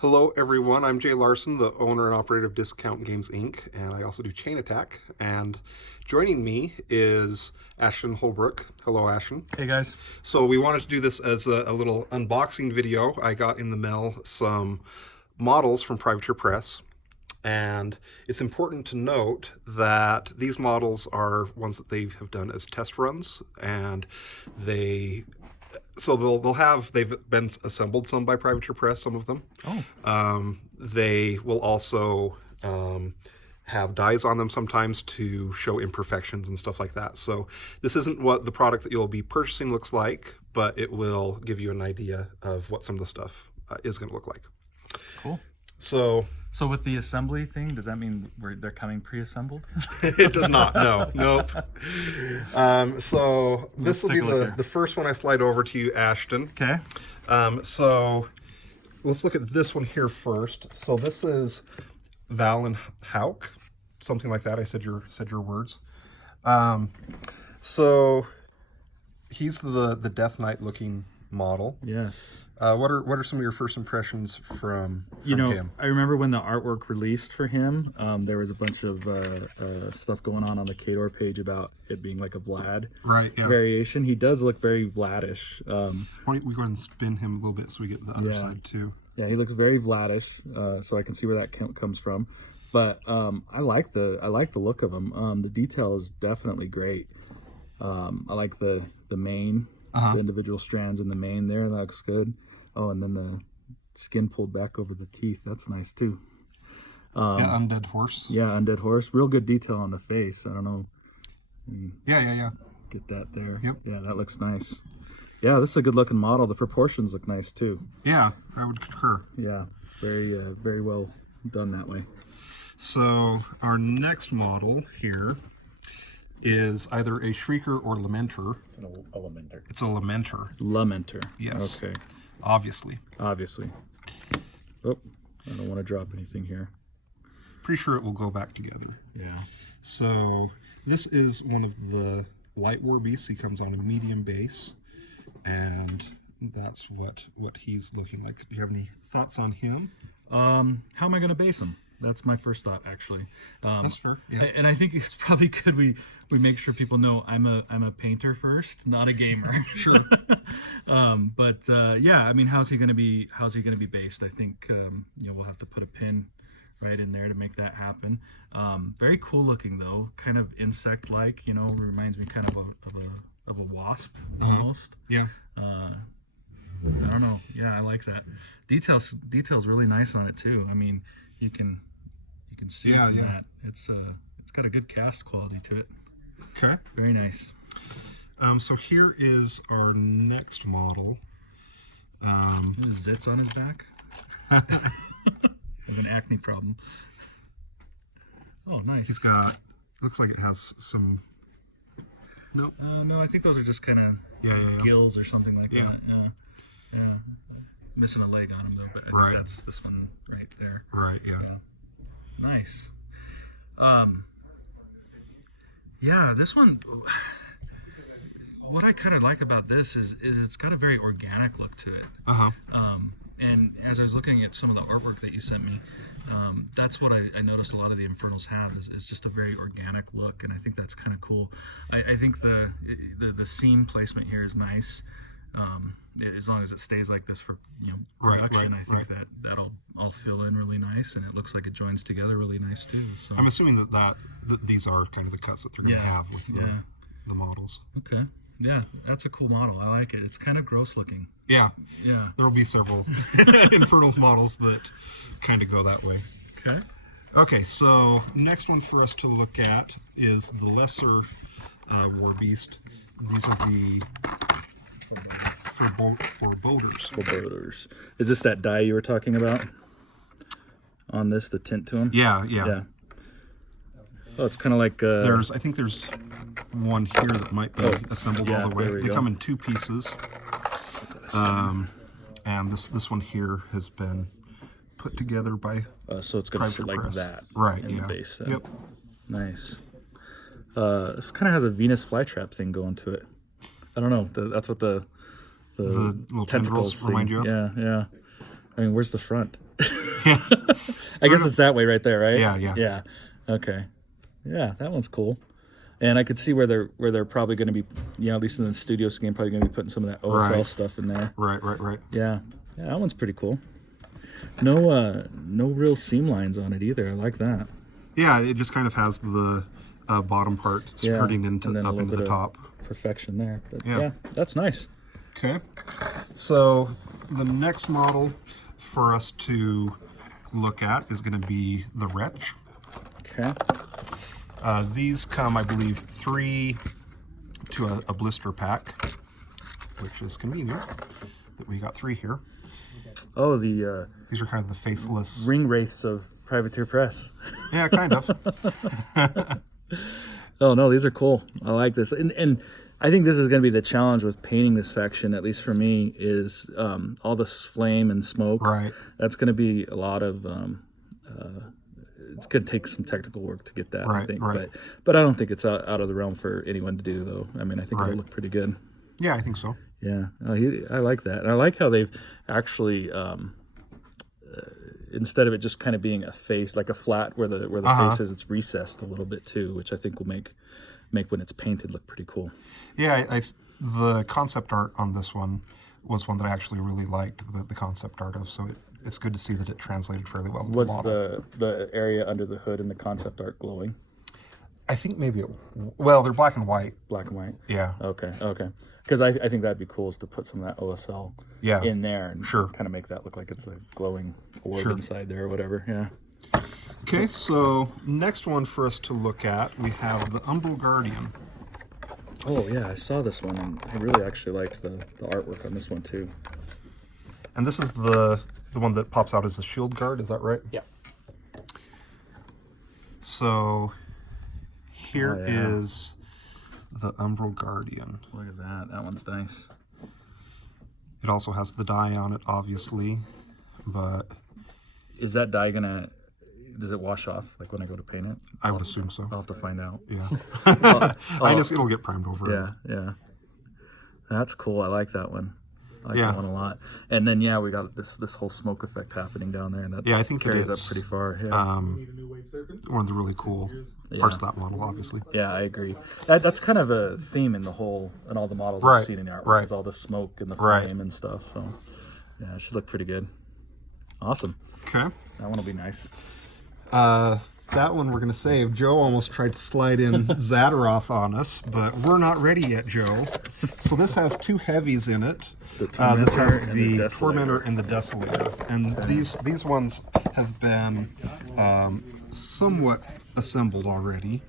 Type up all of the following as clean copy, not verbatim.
Hello, everyone. I'm Jay Larsen, the owner and operator of Discount Games Inc., and I also do Chain Attack. And joining me is Ashton Holbrook. Hello, Ashton. Hey guys. So we wanted to do this as a little unboxing video. I got in the mail some models from Privateer Press, and it's important to note that these models are ones that they have done as test runs, and they've been assembled some by Privateer Press, some of them. They will also have dies on them sometimes to show imperfections and stuff like that. So this isn't what the product that you'll be purchasing looks like, but it will give you an idea of what some of the stuff is going to look like. Cool. So with the assembly thing, does that mean they're coming pre-assembled? It does not. No. Nope. So this will be the first one I slide over to you, Ashton. Okay. So let's look at this one here first. So this is Valen Hauk, something like that. I said your words. So he's the Death Knight looking model. Yes. What are some of your first impressions from him? I remember when the artwork released for him, there was a bunch of stuff going on the Kador page about it being like a Vlad variation. He does look very Vladish. Why don't we go ahead and spin him a little bit so we get the other side too? Yeah, he looks very Vladish, so I can see where that comes from. But I like the look of him. The detail is definitely great. I like the mane, the individual strands in the mane there. That looks good. Oh, and then the skin pulled back over the teeth. That's nice too. Yeah, undead horse. Yeah, undead horse. Real good detail on the face. I don't know. Yeah. Get that there. Yep. Yeah, that looks nice. Yeah, this is a good looking model. The proportions look nice too. Yeah, I would concur. Yeah, very well done that way. So our next model here is either a Shrieker or Lamenter. It's a Lamenter. It's a Lamenter. Lamenter. Yes. Okay. Obviously. Oh, I don't want to drop anything here. Pretty sure it will go back together. Yeah. So this is one of the light war beasts. He comes on a medium base, and that's what he's looking like. Do you have any thoughts on him? How am I going to base him? That's my first thought, actually. That's fair. Yeah. And I think it's probably good we make sure people know I'm a painter first, not a gamer. Sure. Yeah, I mean, how's he going to be based? I think we'll have to put a pin right in there to make that happen. Very cool looking though, kind of insect like. Reminds me kind of of a wasp almost. Yeah. I don't know. Yeah, I like that. Details really nice on it too. I mean, you can see from that. It's got a good cast quality to it. Okay. Very nice. So here is our next model. Zits on his back. With an acne problem. Oh, nice. He's got. Looks like it has some. No, I think those are just kind of gills or something like that. Yeah. Missing a leg on him though, but I think that's this one right there. Right. Yeah. Nice. Yeah, this one. What I kind of like about this is it's got a very organic look to it. And as I was looking at some of the artwork that you sent me, that's what I noticed a lot of the Infernals have is just a very organic look, and I think that's kind of cool. I think the seam placement here is nice. As long as it stays like this for production, I think that'll all fill in really nice, and it looks like it joins together really nice too. So I'm assuming that these are kind of the cuts that they're going to have with the models. Okay. Yeah, that's a cool model. I like it. It's kind of gross looking. Yeah. Yeah. There will be several Infernals models that kind of go that way. Okay. Okay, so next one for us to look at is the lesser war beast. These are the for boaters. For boaters. Is this that dye you were talking about? On this, the tint to them? Yeah. Oh, it's kind of like I think there's one here that might be assembled all the way. They come in two pieces. And this one here has been put together by so it's going to sit like press. That in the base. Yep. Nice. This kind of has a Venus flytrap thing going to it. I don't know. That's what the little tentacles remind you of? Yeah. I mean, where's the front? Yeah. I guess it's that way right there, right? Yeah. Yeah. Okay. Yeah, that one's cool. And I could see where they're probably going to be, at least in the studio scheme, probably going to be putting some of that OSL stuff in there. Right. Yeah. Yeah, that one's pretty cool. No real seam lines on it either. I like that. Yeah, it just kind of has the bottom part skirting into the top. Perfection there. But yeah, that's nice. Okay. So the next model for us to look at is going to be the Wretch. Okay. These come, I believe, 3 to a blister pack, which is convenient that we got 3 here. Oh, these are kind of the faceless ring wraiths of Privateer Press. Yeah, kind of. Oh no, these are cool. I like this, and I think this is going to be the challenge with painting this faction, at least for me, is all this flame and smoke. Right. That's going to be a lot of. It's going to take some technical work to get that, I think. Right. But I don't think it's out of the realm for anyone to do, though. I mean, I think it'll look pretty good. Yeah, I think so. Yeah, I like that, and I like how they've actually. Instead of it just kind of being a face, like a flat where the face is, it's recessed a little bit too, which I think will make when it's painted look pretty cool. Yeah, the concept art on this one was one that I actually really liked, the concept art of, so it's good to see that it translated fairly well. Was the area under the hood in the concept art glowing? I think maybe they're black and white. Black and white? Yeah. Okay. Because I think that'd be cool, is to put some of that OSL in there and kind of make that look like it's a glowing orb inside there or whatever. Yeah. Okay, so next one for us to look at, we have the Umbral Guardian. Oh yeah, I saw this one, and I really actually liked the artwork on this one too. And this is the one that pops out as a shield guard, is that right? Yeah. So here is the Umbral Guardian. Look at that. That one's nice. It also has the dye on it, obviously, but... Is that dye gonna... Does it wash off, like when I go to paint it? I would assume so. I'll have to find out. Yeah. I guess it'll get primed over. Yeah. That's cool. I like that one. I like that one a lot. And then, we got this whole smoke effect happening down there. And that I think carries up pretty far. Yeah. One of the really cool parts of that model, obviously. Yeah, I agree. That's kind of a theme in all the models I've seen in the artwork, is all the smoke and the flame and stuff. So, yeah, it should look pretty good. Awesome. Okay. That one will be nice. That one we're going to save. Joe almost tried to slide in Zadaroth on us, but we're not ready yet, Joe. So this has 2 heavies in it. This has the Tormentor and the Desolator. And these ones have been somewhat assembled already.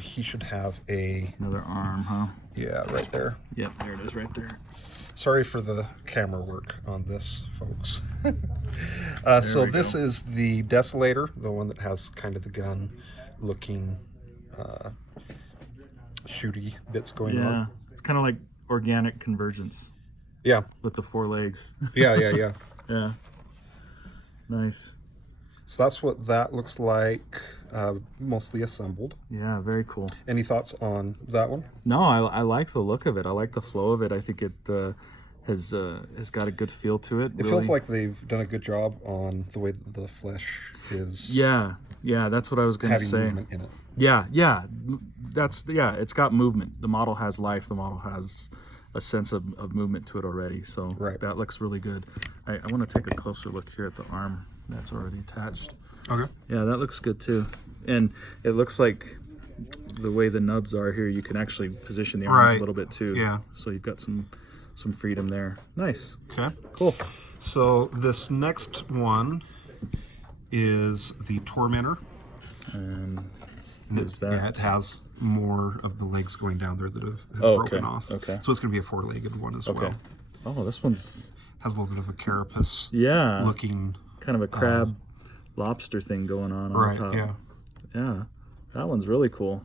He should have another arm, huh? Yeah, right there. Yep, there it is right there. Sorry for the camera work on this, folks. So this is the Desolator, the one that has kind of the gun-looking shooty bits going on. Yeah, it's kind of like organic convergence. Yeah. With the 4 legs. Yeah. Yeah. Nice. So that's what that looks like, mostly assembled. Yeah, very cool. Any thoughts on that one? No, I like the look of it. I like the flow of it. I think it has got a good feel to it. It feels like they've done a good job on the way the flesh is. Yeah, that's what I was going to say. Having movement in it. Yeah. It's got movement. The model has life. The model has a sense of movement to it already. So that looks really good. I want to take a closer look here at the arm that's already attached. Okay. Yeah, that looks good too. And it looks like the way the nubs are here, you can actually position the arms a little bit too. Yeah. So you've got some freedom there. Nice. Okay. Cool. So this next one is the Tormentor. And it has more of the legs going down there that have broken off. Okay. So it's going to be a 4-legged one as well. Oh, this one's... Has a little bit of a carapace looking... Kind of a crab lobster thing going on the top. Yeah. That one's really cool.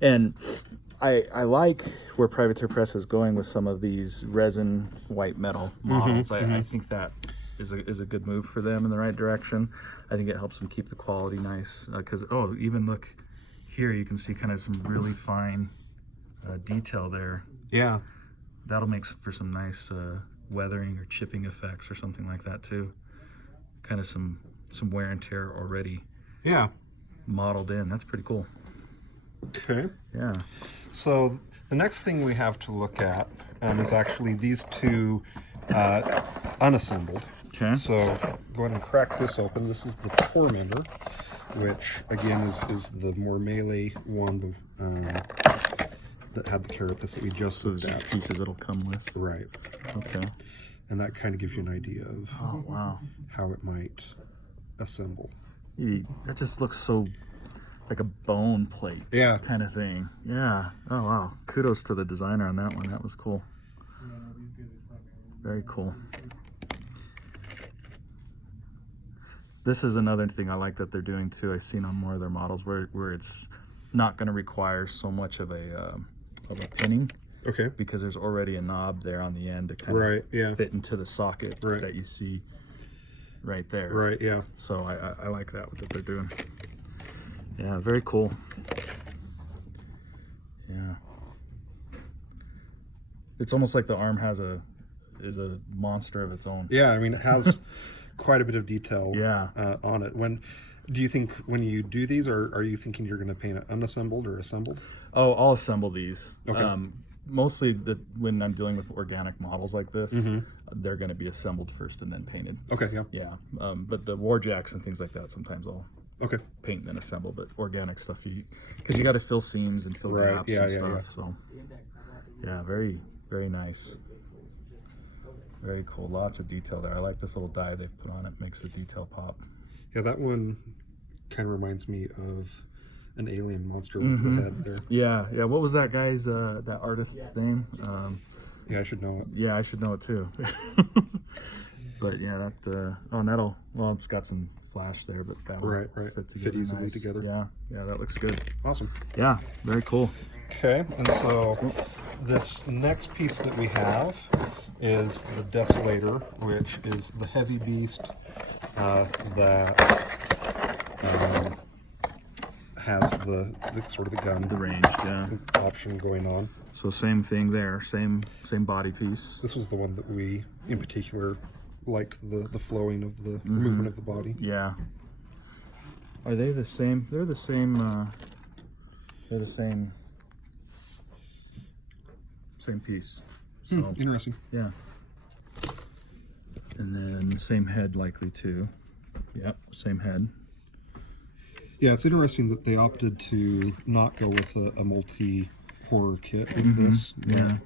And I like where Privateer Press is going with some of these resin white metal models. I think that is a good move for them in the right direction. I think it helps them keep the quality nice. Because, even look here, you can see kind of some really fine detail there. Yeah. That'll make for some nice weathering or chipping effects or something like that too. Kind of some wear and tear already. Yeah. Modeled in. That's pretty cool. Okay. Yeah. So the next thing we have to look at is actually these two unassembled. Okay. So go ahead and crack this open. This is the Tormentor, which again is the more melee one that had the carapace that we just looked at. Pieces it'll come with. Right. Okay. And that kind of gives you an idea of how it might assemble. That just looks so like a bone plate kind of thing. Yeah. Oh, wow. Kudos to the designer on that one. That was cool. Very cool. This is another thing I like that they're doing too. I've seen on more of their models where it's not going to require so much of a pinning. Okay. Because there's already a knob there on the end to kind of fit into the socket that you see right there. Right, yeah. So I like that, what they're doing. Yeah, very cool. Yeah. It's almost like the arm is a monster of its own. Yeah, I mean, it has quite a bit of detail on it. Do you think when you do these, or are you thinking you're going to paint it unassembled or assembled? Oh, I'll assemble these. Okay. Mostly when I'm dealing with organic models like this, they're going to be assembled first and then painted. Okay, yeah. Yeah, but the Warjacks and things like that, sometimes I'll paint and then assemble. But organic stuff, because you got to fill seams and fill gaps and stuff. Yeah. So, yeah, very, very nice. Very cool. Lots of detail there. I like this little die they've put on it. Makes the detail pop. Yeah, that one kind of reminds me of an alien monster with the head there. Yeah, yeah. What was that guy's, that artist's name? Yeah, I should know it. Yeah, I should know it too. But yeah, that, it's got some flash there, but that'll fit easily together. Yeah, that looks good. Awesome. Yeah, very cool. Okay, and so this next piece that we have is the Desolator, which is the heavy beast that has the sort of the gun, the range, option going on. So same thing there, same body piece. This was the one that we, in particular, liked the flowing of the movement of the body. Yeah. Are they the same? They're the same. They're the same. Same piece. So interesting. Yeah. And then same head likely too. Yep, same head. Yeah, it's interesting that they opted to not go with a multi-horror kit with this. Yeah.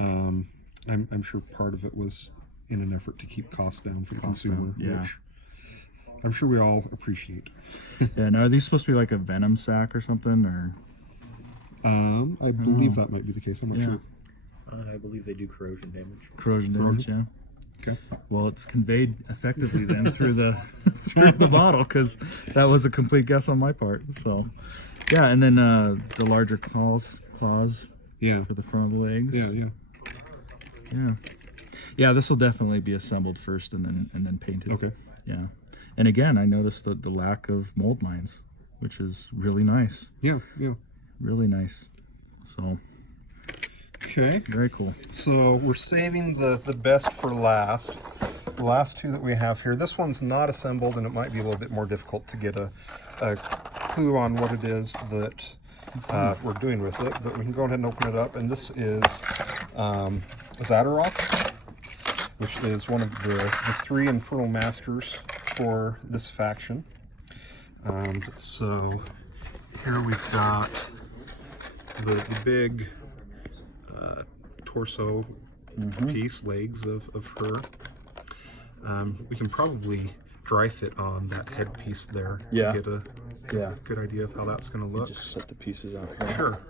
I'm sure part of it was in an effort to keep costs down for the consumer, which I'm sure we all appreciate. Yeah, now are these supposed to be like a venom sac or something, or? I believe that might be the case. I'm not sure. I believe they do corrosion damage. Corrosion damage, yeah. Okay. Well, it's conveyed effectively then through the through the bottle, because that was a complete guess on my part. So, yeah, and then the larger claws. Yeah. For the front of the legs. Yeah. Yeah. This will definitely be assembled first and then painted. Okay. Yeah. And again, I noticed the lack of mold lines, which is really nice. Yeah. Really nice. So. Okay. Very cool. So we're saving the best for last. The last two that we have here. This one's not assembled, and it might be a little bit more difficult to get a clue on what it is that we're doing with it. But we can go ahead and open it up. And this is Zadarok, which is one of the 3 Infernal Masters for this faction. So here we've got the big torso piece, legs of her. We can probably dry fit on that head piece there to get a good idea of how that's going to look. Just set the pieces out here. Sure.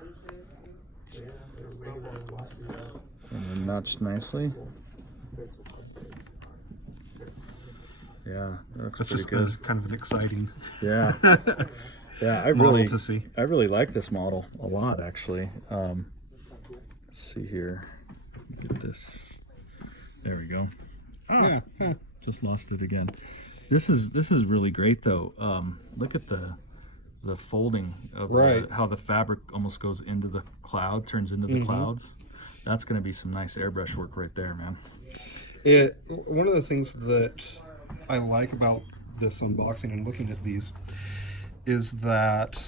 And then notched nicely. Yeah, that looks pretty good. Kind of an exciting. Yeah. Yeah, I model to see. I really like this model a lot, actually. Let's see here. Get this. There we go. Yeah. Just lost it again. This is really great though. Look at the folding of how the fabric almost goes into the cloud, turns into the clouds. That's going to be some nice airbrush work right there, man. One of the things that I like about this unboxing and looking at these is that,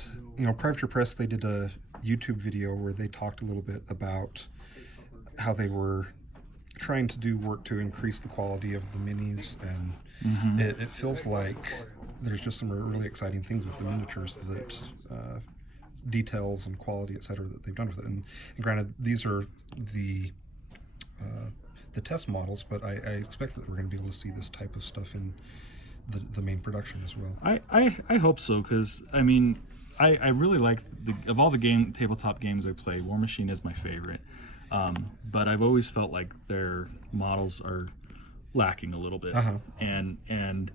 Privateer Press, they did a YouTube video where they talked a little bit about how they were trying to do work to increase the quality of the minis, and it feels like there's just some really exciting things with the miniatures that details and quality, etc., that they've done with it. And granted, these are the test models, but I expect that we're going to be able to see this type of stuff in the main production as well. I hope so, because I really like of all the tabletop games I play, Warmachine is my favorite. But I've always felt like their models are lacking a little bit, and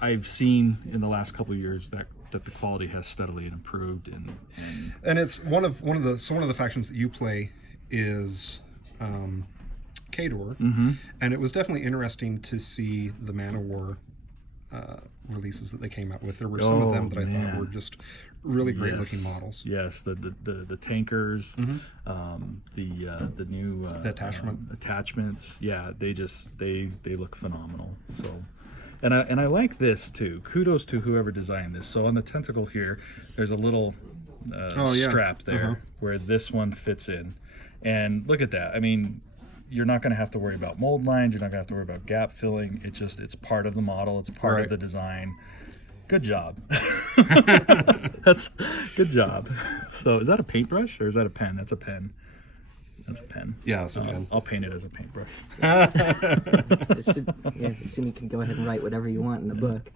I've seen in the last couple of years that the quality has steadily improved, and it's one of the factions that you play is Khador, and it was definitely interesting to see the Man of War releases that they came out with. There were some of them that I thought were just really great looking models. Yes, the tankers, the new attachments. Yeah, they look phenomenal. So, and I like this too. Kudos to whoever designed this. So on the tentacle here, there's a little strap there where this one fits in, and look at that. You're not going to have to worry about mold lines. You're not going to have to worry about gap filling. It's part of the model. It's part of the design. Good job. That's good job. So is that a paintbrush or is that a pen? That's a pen. That's a pen. Yeah, that's a pen. I'll paint it as a paintbrush. Assume you can go ahead and write whatever you want in the book.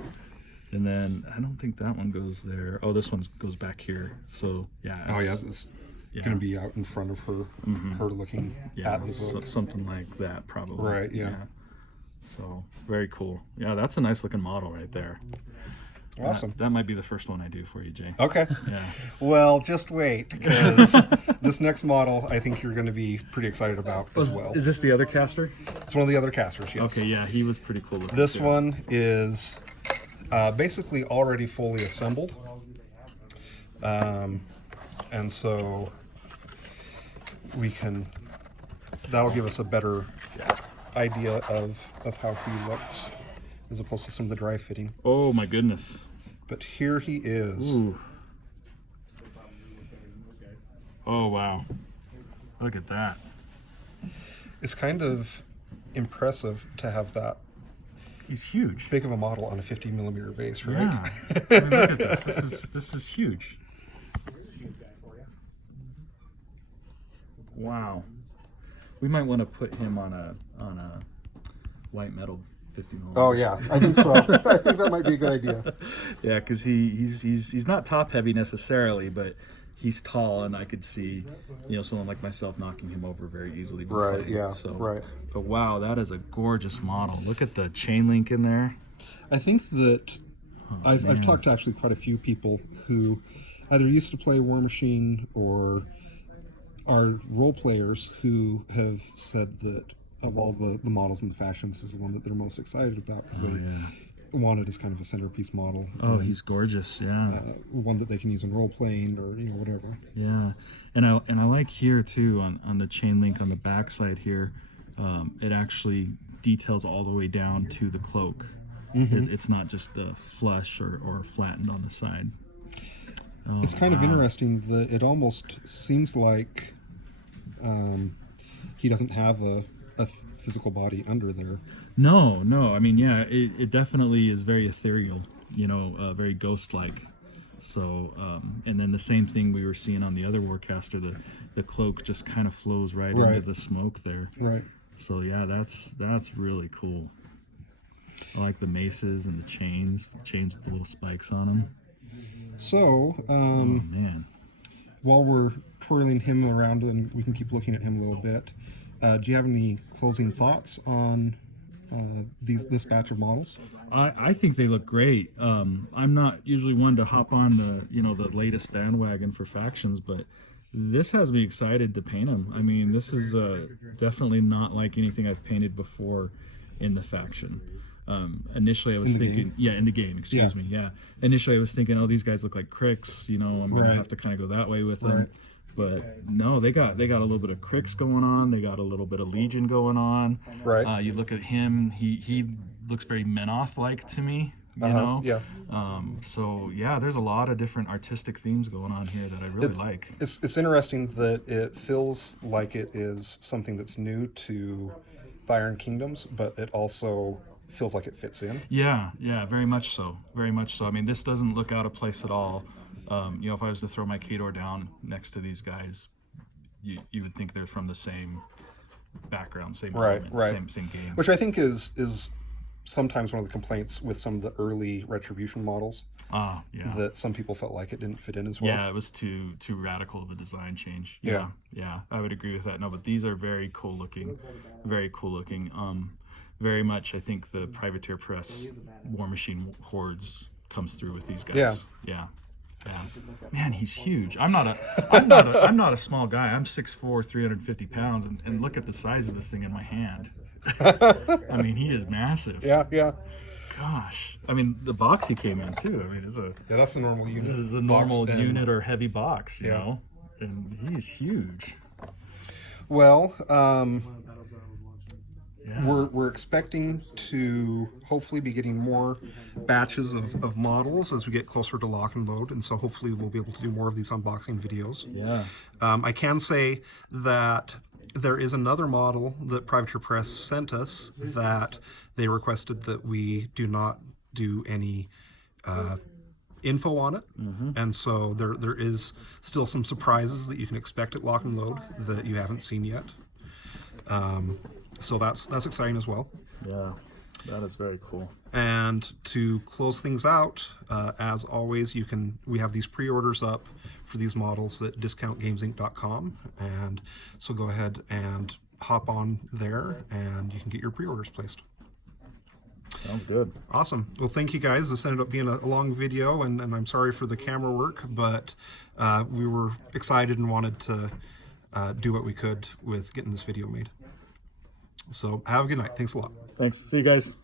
And then I don't think that one goes there. Oh, this one goes back here. So yeah. It's going to be out in front of her, her looking at the book. Something like that, probably. Right, yeah. So, very cool. Yeah, that's a nice looking model right there. Awesome. That might be the first one I do for you, Jay. Okay. Yeah. Well, just wait, because this next model I think you're going to be pretty excited about as well. Is this the other caster? It's one of the other casters, yes. Okay, yeah, he was pretty cool looking. This one is basically already fully assembled. And so that'll give us a better idea of how he looks as opposed to some of the dry fitting. Oh my goodness. But here he is. Ooh. Oh wow. Look at that. It's kind of impressive to have that. He's huge. Big of a model on a 50mm base, right? Yeah. Look at this. This is huge. Wow. We might want to put him on a white metal 50mm. Oh yeah, I think so. I think that might be a good idea. Yeah, because he's not top heavy necessarily, but he's tall, and I could see someone like myself knocking him over very easily. Right. Yeah. So, right. But wow, that is a gorgeous model. Look at the chain link in there. I think that I've talked to actually quite a few people who either used to play Warmachine or are role players who have said that of all the models in the factions, this is the one that they're most excited about because they want it as kind of a centerpiece model. Oh, he's gorgeous, yeah. One that they can use in role playing or whatever. Yeah, and I like here too on the chain link on the back side here, it actually details all the way down to the cloak. It's not just the flush or flattened on the side. It's kind of interesting that it almost seems like he doesn't have a physical body under there. No. It definitely is very ethereal, very ghost-like. So, and then the same thing we were seeing on the other Warcaster, the cloak just kind of flows right into the smoke there. Right. So yeah, that's really cool. I like the maces and the chains with the little spikes on them. So, man. While we're twirling him around and we can keep looking at him a little bit, do you have any closing thoughts on this batch of models? I think they look great. I'm not usually one to hop on the latest bandwagon for factions, but this has me excited to paint them. This is definitely not like anything I've painted before in the faction. Initially I was thinking, in the game, Initially I was thinking, oh, these guys look like Cricks, I'm going to have to kind of go that way with them. But no, they got a little bit of Crix going on. They got a little bit of Legion going on. Right. You look at him; he looks very Menoth-like to me. You know. Yeah. So yeah, there's a lot of different artistic themes going on here that I really like. It's interesting that it feels like it is something that's new to the Iron Kingdoms, but it also feels like it fits in. Yeah, very much so. Very much so. I mean, this doesn't look out of place at all. You know, if I was to throw my Khador down next to these guys, you would think they're from the same background, same element, same game. Which I think is sometimes one of the complaints with some of the early Retribution models. That some people felt like it didn't fit in as well. Yeah, it was too radical of a design change. Yeah, I would agree with that. No, but these are very cool looking, very cool looking. Very much, I think the Privateer Press Warmachine Hordes comes through with these guys. Yeah. Man, he's huge. I'm not a small guy. I'm 6'4", 350 pounds, and look at the size of this thing in my hand. I mean, he is massive. Yeah. Gosh, I mean, the box he came in too. I mean, That's the normal unit. This is a normal unit or heavy box, you know, and he's huge. Well, we're expecting to hopefully be getting more batches of models as we get closer to lock and load, and so hopefully we'll be able to do more of these unboxing videos. Yeah. I can say that there is another model that Privateer Press sent us that they requested that we do not do any info on it, and so there is still some surprises that you can expect at lock and load that you haven't seen yet. So that's exciting as well. Yeah, that is very cool. And to close things out, as always, we have these pre-orders up for these models at discountgamesinc.com, and so go ahead and hop on there and you can get your pre-orders placed. Sounds good. Awesome. Well, thank you guys. This ended up being a long video, and I'm sorry for the camera work, but we were excited and wanted to do what we could with getting this video made. So have a good night. Thanks a lot. Thanks. See you guys.